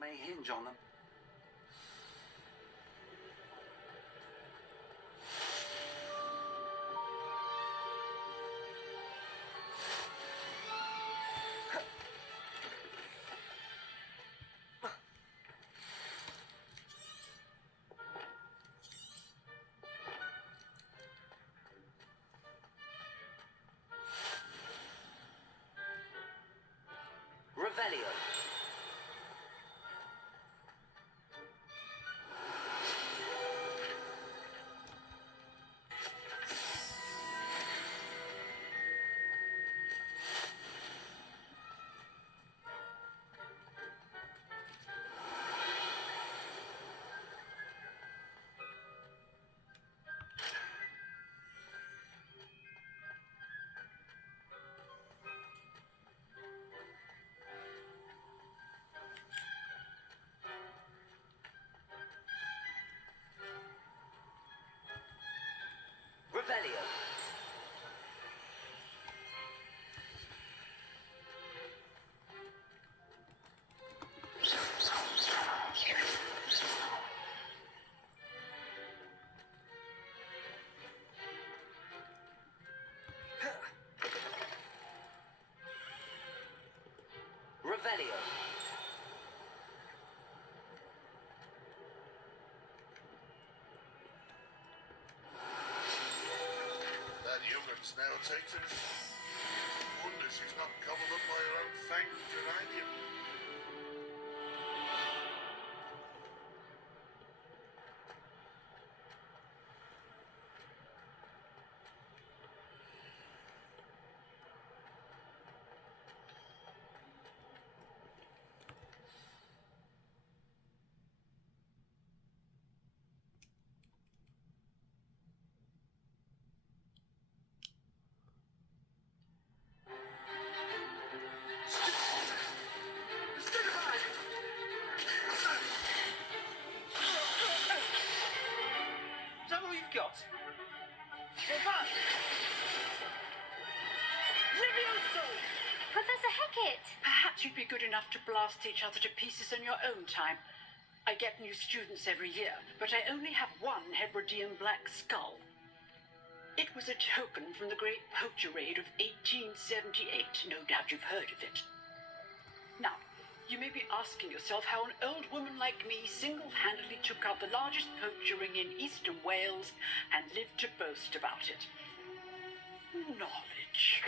may hinge on them. Revelio. Revelio. Revelio. That yogurt's now taken. Wonder she's not gobbled up by her own fanged geranium. Is that all you've got? Well, that... Levioso! Professor Hecat! Perhaps you'd be good enough to blast each other to pieces in your own time. I get new students every year, but I only have one Hebridean black skull. It was a token from the Great Poacher Raid of 1878. No doubt you've heard of it. Now, you may be asking yourself how an old woman like me single-handedly took out the largest poacher ring in eastern Wales and lived to boast about it. Knowledge.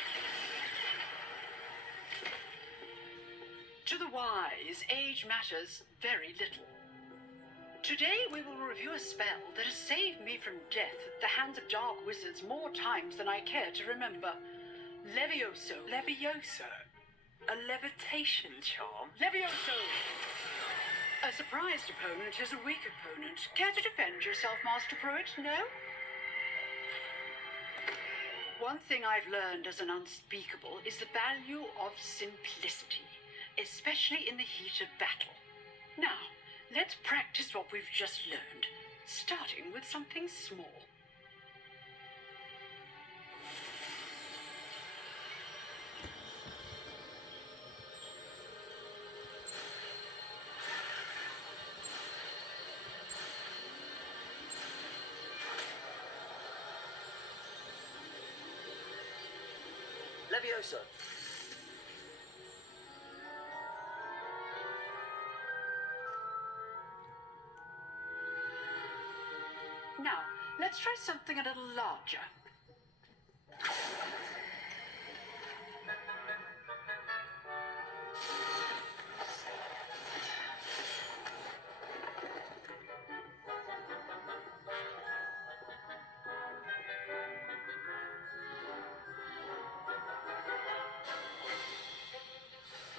To the wise, age matters very little. Today we will review a spell that has saved me from death at the hands of dark wizards more times than I care to remember. Levioso. Levioso? A levitation charm? Levioso! A surprised opponent is a weak opponent. Care to defend yourself, Master Pruitt? No? One thing I've learned as an unspeakable is the value of simplicity, especially in the heat of battle. Now, let's practice what we've just learned, starting with something small. Levioso. Now, let's try something a little larger.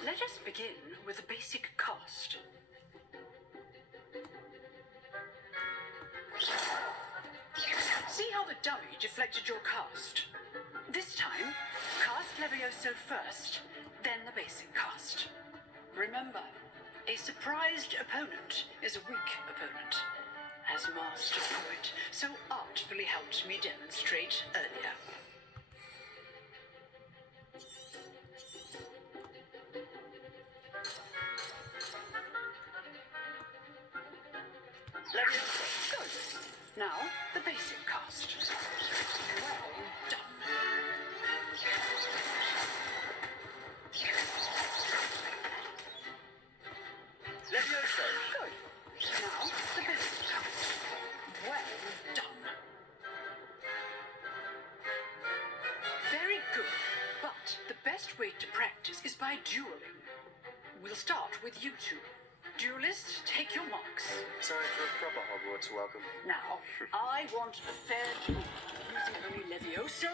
Let us begin with a basic cast. See how the dummy deflected your cast? This time, cast Levioso first, then the basic cast. Remember, a surprised opponent is a weak opponent, as Master Pruitt so artfully helped me demonstrate earlier. we'll start with you two. Duelist, take your marks. Time for a proper Hogwarts welcome. Now, I want a fair duel using only Levioso,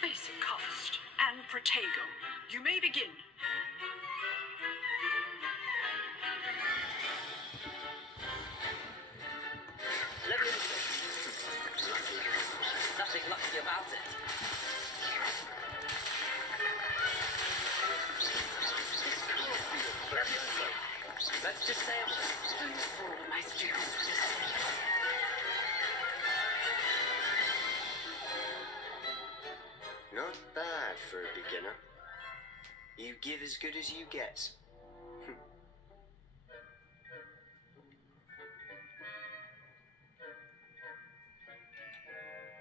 basic cast, and Protego. You may begin. Levioso. Nothing lucky about it. Levioso. Let's just say All my students just Not bad for a beginner. You give as good as you get.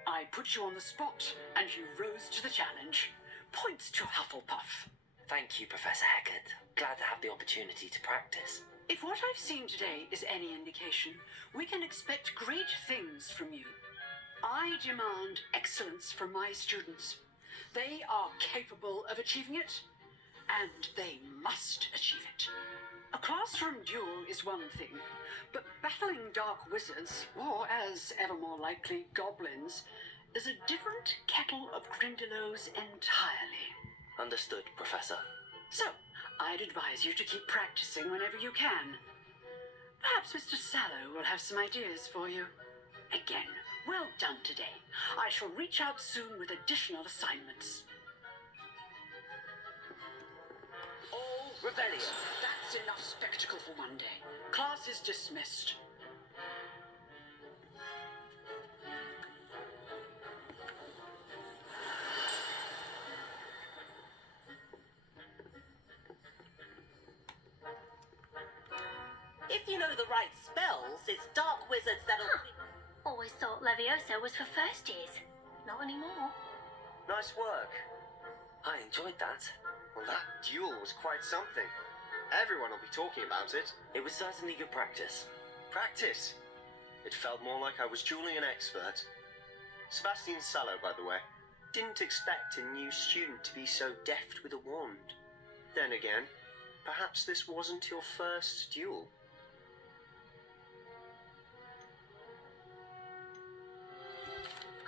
I put you on the spot, and you rose to the challenge. Points to Hufflepuff. Thank you, Professor Hackett. Glad to have the opportunity to practice. If what I've seen today is any indication, we can expect great things from you. I demand excellence from my students. They are capable of achieving it, and they must achieve it. A classroom duel is one thing, but battling dark wizards, or as ever more likely, goblins, is a different kettle of grindylows entirely. Understood, Professor. So, I'd advise you to keep practicing whenever you can. Perhaps Mr. Sallow will have some ideas for you. Again, well done today. I shall reach out soon with additional assignments. All Revelio. That's enough spectacle for one day. Class is dismissed. If you know the right spells, it's dark wizards that'll... Always thought Levioso was for first years. Not anymore. Nice work. I enjoyed that. Well, that duel was quite something. Everyone will be talking about it. It was certainly good practice. Practice. It felt more like I was dueling an expert. Sebastian Sallow, by the way. Didn't expect a new student to be so deft with a wand. Then again, perhaps this wasn't your first duel.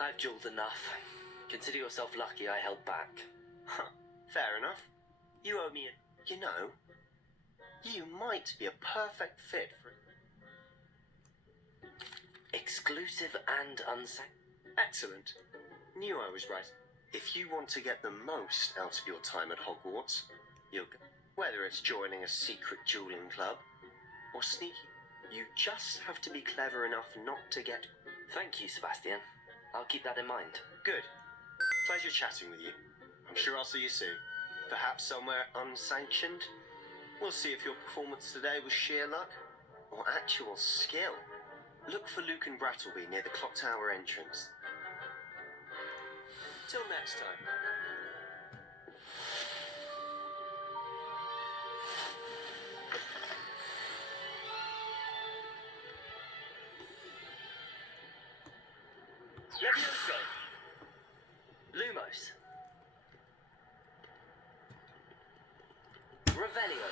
I've dueled enough. Consider yourself lucky I held back. Huh, fair enough. You owe me a... You know, you might be a perfect fit for... Exclusive and unsanctioned. Excellent. Knew I was right. If you want to get the most out of your time at Hogwarts, whether it's joining a secret dueling club or sneaking, you just have to be clever enough not to get... Thank you, Sebastian. I'll keep that in mind. Good. Pleasure chatting with you. I'm sure I'll see you soon. Perhaps somewhere unsanctioned. We'll see if your performance today was sheer luck or actual skill. Look for Luke and Brattleby near the clock tower entrance. Till next time. Levioso. Lumos. Revelio.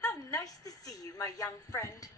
How nice to see you, my young friend.